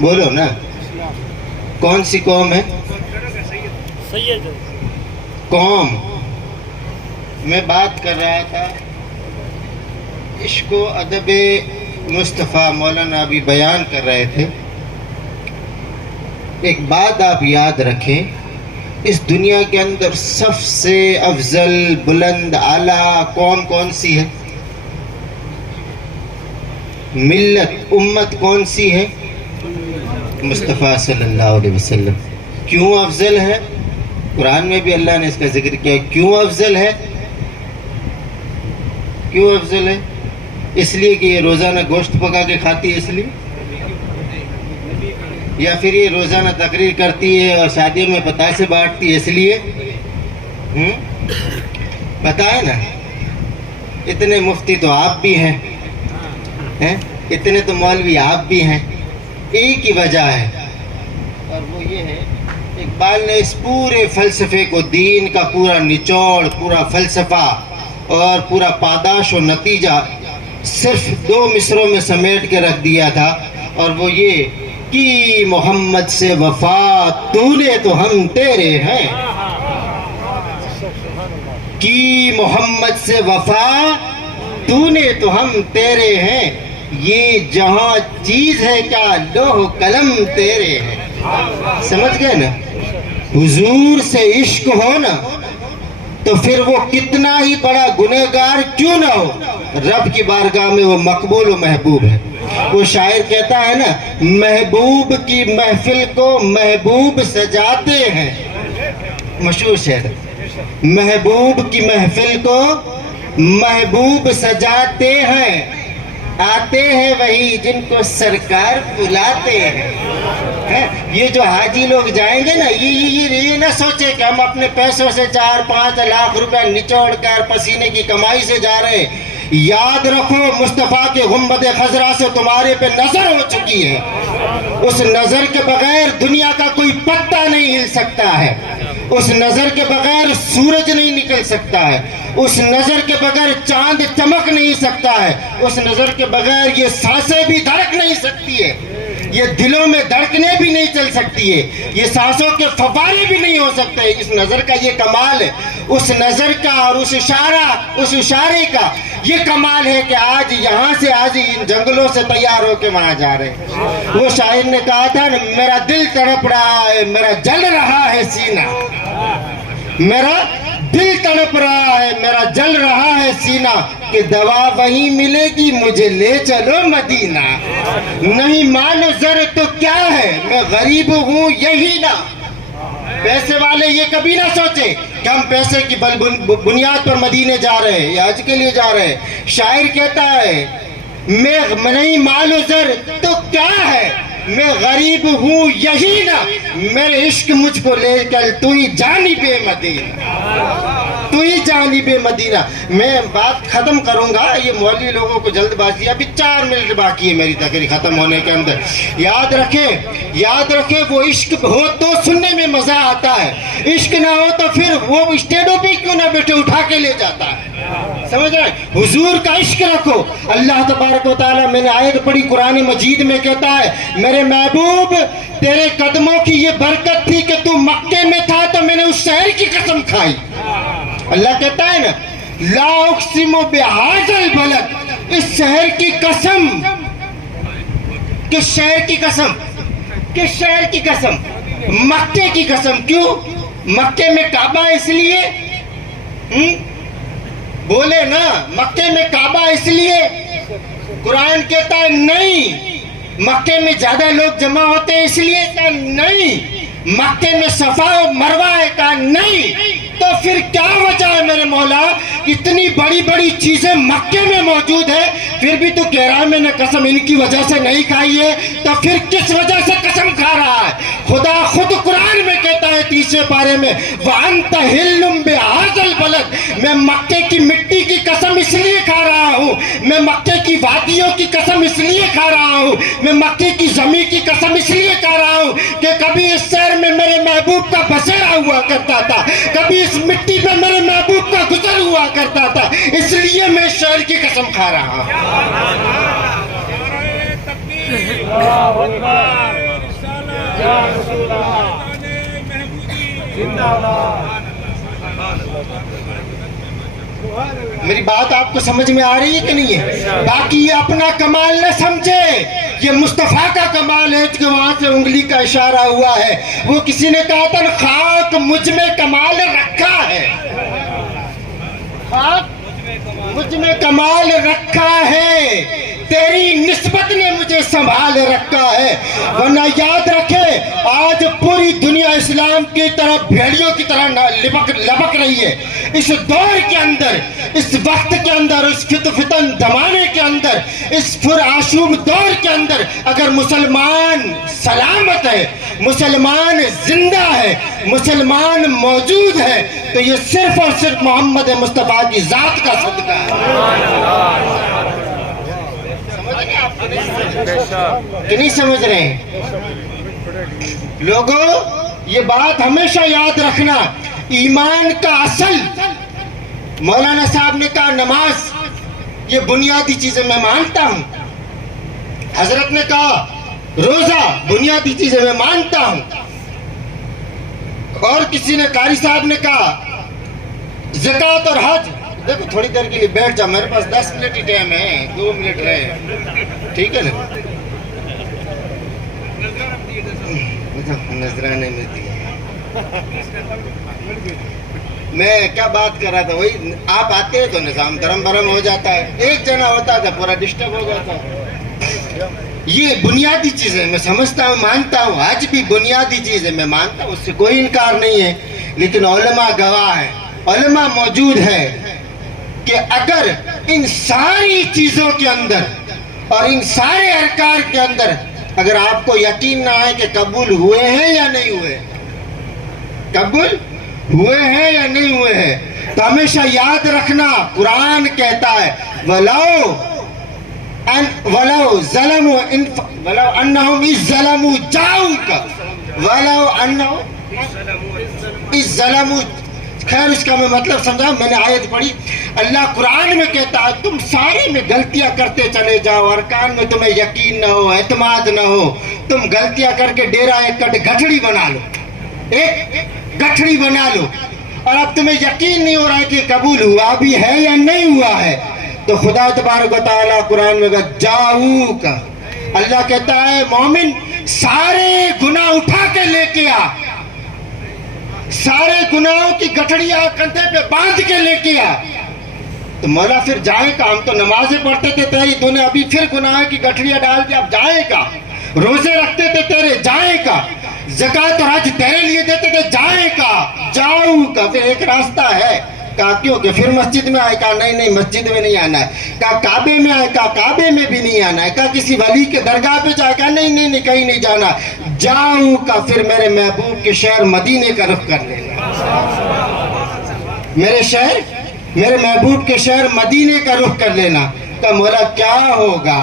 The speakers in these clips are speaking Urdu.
بولو نا، کون سی قوم ہے؟ قوم. میں بات کر رہا تھا عشق و ادب مصطفیٰ، مولانا ابھی بیان کر رہے تھے. ایک بات آپ یاد رکھیں، اس دنیا کے اندر سب سے افضل، بلند، اعلیٰ قوم کون سی ہے؟ ملت، امت کون سی ہے؟ مصطفیٰ صلی اللہ علیہ وسلم. کیوں افضل ہے؟ قرآن میں بھی اللہ نے اس کا ذکر کیا. کیوں افضل ہے؟ کیوں افضل ہے؟ اس لیے کہ یہ روزانہ گوشت پکا کے کھاتی ہے اس لیے، یا پھر یہ روزانہ تقریر کرتی ہے اور شادیوں میں پتاسے بانٹتی ہے اس لیے؟ پتہ ہے نا، اتنے مفتی تو آپ بھی ہیں، اتنے تو مولوی آپ بھی ہیں. ایک ہی وجہ ہے، اور وہ یہ ہے، اقبال نے اس پورے فلسفے کو، دین کا پورا نچوڑ، پورا فلسفہ اور پورا پاداش و نتیجہ صرف 2 مصروں میں سمیٹ کے رکھ دیا تھا، اور وہ یہ کہ محمد سے وفا تو نے تو ہم تیرے ہیں. کی محمد سے وفا تو نے تو ہم تیرے ہیں، یہ جہاں چیز ہے کیا لوح قلم تیرے ہیں. سمجھ گئے نا؟ حضور سے عشق ہو نا تو پھر وہ کتنا ہی بڑا گنہگار کیوں نہ ہو، رب کی بارگاہ میں وہ مقبول و محبوب ہے. وہ شاعر کہتا ہے نا، محبوب کی محفل کو محبوب سجاتے ہیں. مشہور شعر، محبوب کی محفل کو محبوب سجاتے ہیں، آتے ہیں وہی جن کو سرکار بلاتے ہیں. یہ جو حاجی لوگ جائیں گے نا، یہ نہ سوچے کہ ہم اپنے پیسوں سے 4-5 لاکھ روپے نچوڑ کر پسینے کی کمائی سے جا رہے ہیں. یاد رکھو، مصطفیٰ کے گنبد خضرا سے تمہارے پہ نظر ہو چکی ہے. اس نظر کے بغیر دنیا کا کوئی پتا نہیں ہل سکتا ہے. اس نظر کے بغیر سورج نہیں نکل سکتا ہے. اس نظر کے بغیر چاند چمک نہیں سکتا ہے. اس نظر کے بغیر یہ سانسیں بھی دھڑک نہیں سکتی ہے. یہ دلوں میں دھڑکنے بھی نہیں چل سکتی ہے. یہ سانسوں کے فوارے بھی نہیں ہو سکتے. اس نظر کا یہ کمال ہے. اس نظر کا اور اس اشارے کا یہ کمال ہے کہ آج یہاں سے ان جنگلوں سے تیار ہو کے وہاں جا رہے ہیں. وہ شاعر نے کہا تھا نا، میرا دل تڑپ رہا ہے، میرا جل رہا ہے سینہ. میرا دل تڑپ رہا ہے، میرا جل رہا ہے سینہ، کہ دوا وہیں ملے گی، مجھے لے چلو مدینہ. نہیں مال و زر تو کیا ہے، میں غریب ہوں یہی نا. پیسے والے یہ کبھی نہ سوچے کہ ہم پیسے کی بنیاد پر مدینے جا رہے ہیں یا حج کے لیے جا رہے ہیں. شاعر کہتا ہے، میں نہیں مال و زر تو کیا ہے، میں غریب ہوں یہی نا، میرے عشق مجھ کو لے کر تو ہی جانب مدینہ، تو ہی جانب مدینہ. میں بات ختم کروں گا. یہ مولوی لوگوں کو جلد بازی، ابھی 4 منٹ باقی ہے میری تقریر ختم ہونے کے اندر. یاد رکھیں وہ عشق ہو تو سننے میں مزہ آتا ہے، عشق نہ ہو تو پھر وہ اسٹیڈوں پہ کیوں نہ بیٹھے اٹھا کے لے جاتا ہے. سمجھ رہے ہیں؟ حضور کا عشق رکھو. اللہ تبارک و تعالیٰ، میں نے آیت پڑھی قرآن مجید میں، کہتا ہے، میرے محبوب تیرے قدموں کی یہ برکت تھی کہ تو مکے میں تھا تو میں نے اس شہر کی قسم کھائی. اللہ کہتا ہے نا، لا اقسم بہذا البلد، اس شہر کی قسم. کس شہر کی قسم؟ کس شہر کی قسم؟ مکے کی قسم. کیوں؟ مکے میں کعبہ اس لیے، بولے نا، مکے میں کعبہ اس لیے. قرآن کہتا ہے نہیں. مکے میں زیادہ لوگ جمع ہوتے ہیں اس لیے؟ کہا نہیں. مکے میں صفا و مروہ ہے؟ کہا نہیں. تو پھر کیا وجہ ہے میرے مولا، اتنی بڑی بڑی چیزیں مکے میں موجود ہے، پھر بھی تو کہہ رہا ہے میں نے قسم ان کی وجہ سے نہیں کھائی ہے. تو پھر کس وجہ سے قسم کھا رہا ہے؟ خدا خود قرآن میں کہتا ہے 30ویں پارے میں، وَأَنْتَ حِلٌّ بِهَذَا الْبَلَدِ، میں مکے کی مٹی کی قسم اس لیے کھا رہا ہوں، میں مکے کی وادیوں کی قسم اس لیے کھا رہا ہوں، میں مکے کی زمین کی قسم اس لیے کھا رہا ہوں کہ کبھی اس شہر میں میرے محبوب کا بسیرا ہوا کرتا تھا، کبھی اس مٹی پہ میرے محبوب کا گزر ہوا کرتا تھا، اس لیے میں شہر کی قسم کھا رہا ہوں. میری بات آپ کو سمجھ میں آ رہی ہے کہ نہیں ہے؟ باقی یہ اپنا کمال نہ سمجھے، یہ مصطفیٰ کا کمال ہے کہ وہاں سے انگلی کا اشارہ ہوا ہے۔ وہ کسی نے کہا تھا خاک مجھ میں کمال رکھا ہے، خاک مجھ میں کمال رکھا ہے، تیری نسبت نے مجھے سنبھال رکھا ہے۔ ورنہ یاد رکھے آج پوری دنیا اسلام کی طرف بھیڑیوں کی طرح لبک رہی ہے۔ اس دور کے اندر، اس وقت کے اندر، اس فتن زمانے کے اندر، اس پرآشوب دور کے اندر اگر مسلمان سلامت ہے، مسلمان زندہ ہے، مسلمان موجود ہے تو یہ صرف اور صرف محمد مصطفیٰ کی ذات کا صدقہ ہے۔ کہ نہیں سمجھ رہے ہیں لوگوں؟ یہ بات ہمیشہ یاد رکھنا، ایمان کا اصل، مولانا صاحب نے کہا نماز یہ بنیادی چیزیں میں مانتا ہوں، حضرت نے کہا روزہ بنیادی چیزیں میں مانتا ہوں، اور کسی نے قاری صاحب نے کہا زکوٰۃ اور حج۔ دیکھو تھوڑی دیر کے لیے بیٹھ جاؤ، میرے پاس 10 منٹ ہی ٹائم ہے، 2 منٹ رہے، ٹھیک ہے نا؟ نذرانے میں دیا۔ میں کیا بات کر رہا تھا، وہی آپ آتے ہیں تو نظام درم برم ہو جاتا ہے، ایک جنا ہوتا تھا پورا ڈسٹرب ہو جاتا ہے۔ یہ بنیادی چیزیں میں سمجھتا ہوں، مانتا ہوں، آج بھی بنیادی چیزیں میں مانتا ہوں، اس سے کوئی انکار نہیں ہے، لیکن علماء گواہ ہیں، علماء موجود ہے کہ اگر ان ساری چیزوں کے اندر اور ان سارے ارکان کے اندر اگر آپ کو یقین نہ ہے کہ قبول ہوئے ہیں یا نہیں ہوئے، قبول ہوئے ہیں یا نہیں ہوئے ہیں، تو ہمیشہ یاد رکھنا قرآن کہتا ہے وَلَوْ أَنَّهُمْ إِذْ ظَلَمُوا جَاءُوكَ وَلَوْ أَنَّهُمْ إِذْ ظَلَمُوا۔ خیر اس کا میں مطلب سمجھا، میں نے آیت پڑھی، اللہ قرآن میں کہتا ہے تم سارے میں غلطیاں کرتے چلے جاؤ، ارکان میں تمہیں یقین نہ ہو، اعتماد نہ ہو، تم غلطیاں کر کے ڈیرہ ایک گٹھڑی بنا لو، ایک گٹھڑی بنا لو، اور اب تمہیں یقین نہیں ہو رہا ہے کہ قبول ہوا بھی ہے یا نہیں ہوا ہے، تو خدا تبارک و تعالیٰ قرآن میں کہتا جاؤ کا، اللہ کہتا ہے مومن سارے گناہ اٹھا کے لے کے آ، سارے گناہوں کی گٹھڑیاں کندھے پہ باندھ کے لے کے آ۔ تو مولا پھر جائے گا، ہم تو نمازیں پڑھتے تھے تیری تو نے ابھی پھر گناہ کی گٹھڑیاں ڈال دی، اب جائے گا، روزے رکھتے تھے تیرے جائے گا، زکوٰۃ اور حج تیرے لیے دیتے تھے جائے گا، جاؤ کا پھر ایک راستہ ہے۔ کہا کیوں کہ پھر مسجد میں آئے، کہا نہیں مسجد میں نہیں آنا ہے، کہا کعبے میں آئے، کہا کعبے میں بھی نہیں آنا ہے، کہا کسی ولی کے درگاہ پہ جائے، کہا نہیں کہیں نہیں جانا، جاؤ کا پھر میرے محبوب کے شہر مدینے کا رخ کر لینا، میرے محبوب کے شہر مدینے کا رخ کر لینا۔ کہا مولا کیا ہوگا؟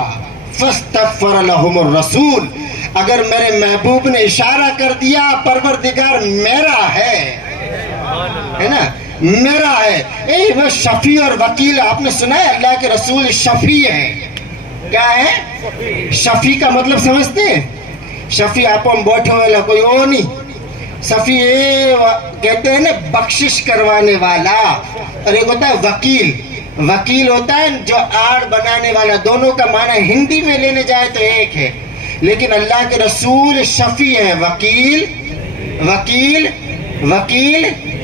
فاستغفر لهم الرسول، اگر میرے محبوب نے اشارہ کر دیا پروردگار میرا ہے نا، میرا ہے، وہ شفیع اور وکیل، آپ نے سنا ہے اللہ کے رسول شفیع ہے، کیا ہے شفیع کا مطلب سمجھتے ہیں؟ شفیع آپ ہم بیٹھے ہوئے کوئی اور نہیں، شفیع کہتے ہیں نا بخشش کروانے والا، اور ایک ہوتا ہے وکیل، وکیل ہوتا ہے جو آڑ بنانے والا، دونوں کا معنی ہندی میں لینے جائے تو ایک ہے، لیکن اللہ کے رسول شفیع ہے، وکیل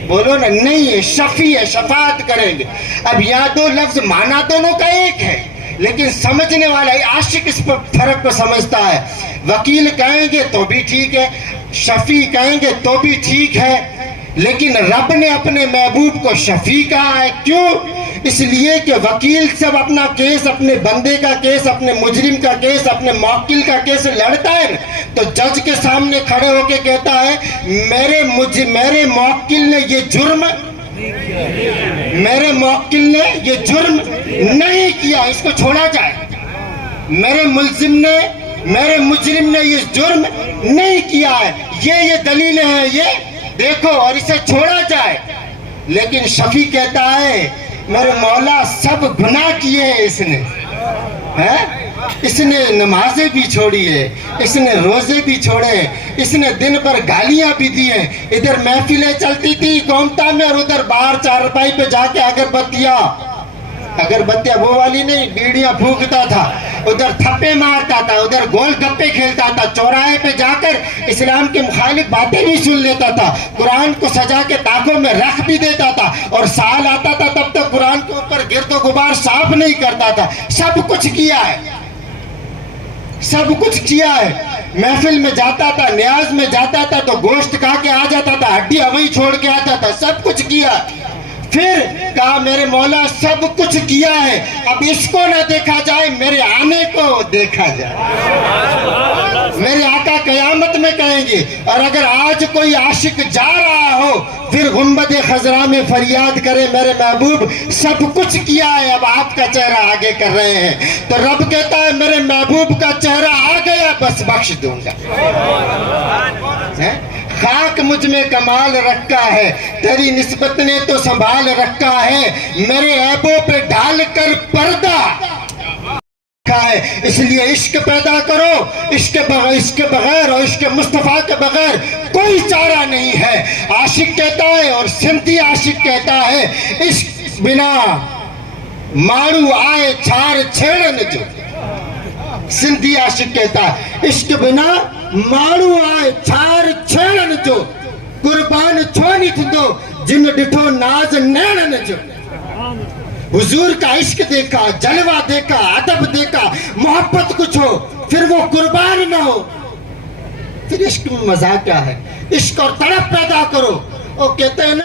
بولو نا، نہیں ہے، شفیع ہے، شفاعت کریں گے۔ اب یا دو لفظ معنی دونوں کا ایک ہے، لیکن سمجھنے والا عاشق اس پر فرق کو سمجھتا ہے، وکیل کہیں گے تو بھی ٹھیک ہے، شفیع کہیں گے تو بھی ٹھیک ہے، لیکن رب نے اپنے محبوب کو شفیع کہا ہے، کیوں؟ اس لیے کہ وکیل سب اپنا کیس، اپنے بندے کا کیس، اپنے مجرم کا کیس، اپنے موکل کا کیس لڑتا ہے تو جج کے سامنے کھڑے ہو کے کہتا ہے میرے موکل نے یہ جرم نہیں کیا، اس کو چھوڑا جائے، میرے مجرم نے یہ جرم نہیں کیا ہے، یہ دلیلیں ہیں، یہ دیکھو، اور اسے چھوڑا جائے۔ لیکن شفیع کہتا ہے میرے مولا سب گناہ کیے ہیں اس نے، ہے؟ اس نے نمازیں بھی چھوڑی ہے، اس نے روزے بھی چھوڑے، اس نے دن پر گالیاں بھی دی ہیں۔ ادھر محفلیں چلتی تھی گومتا میں، اور ادھر باہر چارپائی پہ جا کے اگربتیاں وہ والی نہیں، بیڑیاں پھونکتا تھا، ادھر تھپے مارتا تھا، ادھر گول گپے کھیلتا تھا، چوراہے پہ جا کر اسلام کے مخالف باتیں بھی سن لیتا تھا، قرآن کو سجا کے تاکوں میں رکھ بھی دیتا تھا، اور سال آتا تھا تب تک قرآن کے اوپر گرد و غبار صاف نہیں کرتا تھا۔ سب کچھ کیا ہے، سب کچھ کیا ہے۔ محفل میں جاتا تھا، نیاز میں جاتا تھا تو گوشت کھا کے آ جاتا تھا، ہڈیاں وہیں چھوڑ کے آتا تھا، سب کچھ کیا۔ پھر کہا میرے مولا سب کچھ کیا ہے، اب اس کو نہ دیکھا جائے، میرے آنے کو دیکھا جائے۔ میرے آقا قیامت میں کہیں گے، اور اگر آج کوئی عاشق جا رہا ہو پھر گنبد خضرا میں فریاد کرے میرے محبوب سب کچھ کیا ہے، اب آپ کا چہرہ آگے کر رہے ہیں، تو رب کہتا ہے میرے محبوب کا چہرہ آ گیا، بس بخش دوں گا۔ خاک مجھ میں کمال رکھا ہے، تیری نسبت نے تو سنبھال رکھا ہے، میرے عیبوں پہ ڈال کر پردہ ہے، اس لیے عشق پیدا کرو، عشق بغیر اور عشق مصطفیٰ کے بغیر کوئی چارہ نہیں ہے۔ عاشق کہتا ہے اور سمتی عاشق کہتا ہے، عشق بنا ماڑو آئے چھار چھیڑن جو۔ سندھی عاشق کہتا ہے عشق بنا ماڑو آئے چھار چھیڑن جو، قربان چھونی تھندو جن ڈٹھو ناز نیڑن جو۔ حضور کا عشق دیکھا، جلوہ دیکھا، ادب دیکھا، محبت کچھ ہو پھر وہ قربان نہ ہو، پھر عشق میں مزہ کیا ہے؟ عشق اور تڑپ پیدا کرو۔ وہ کہتے ہیں نا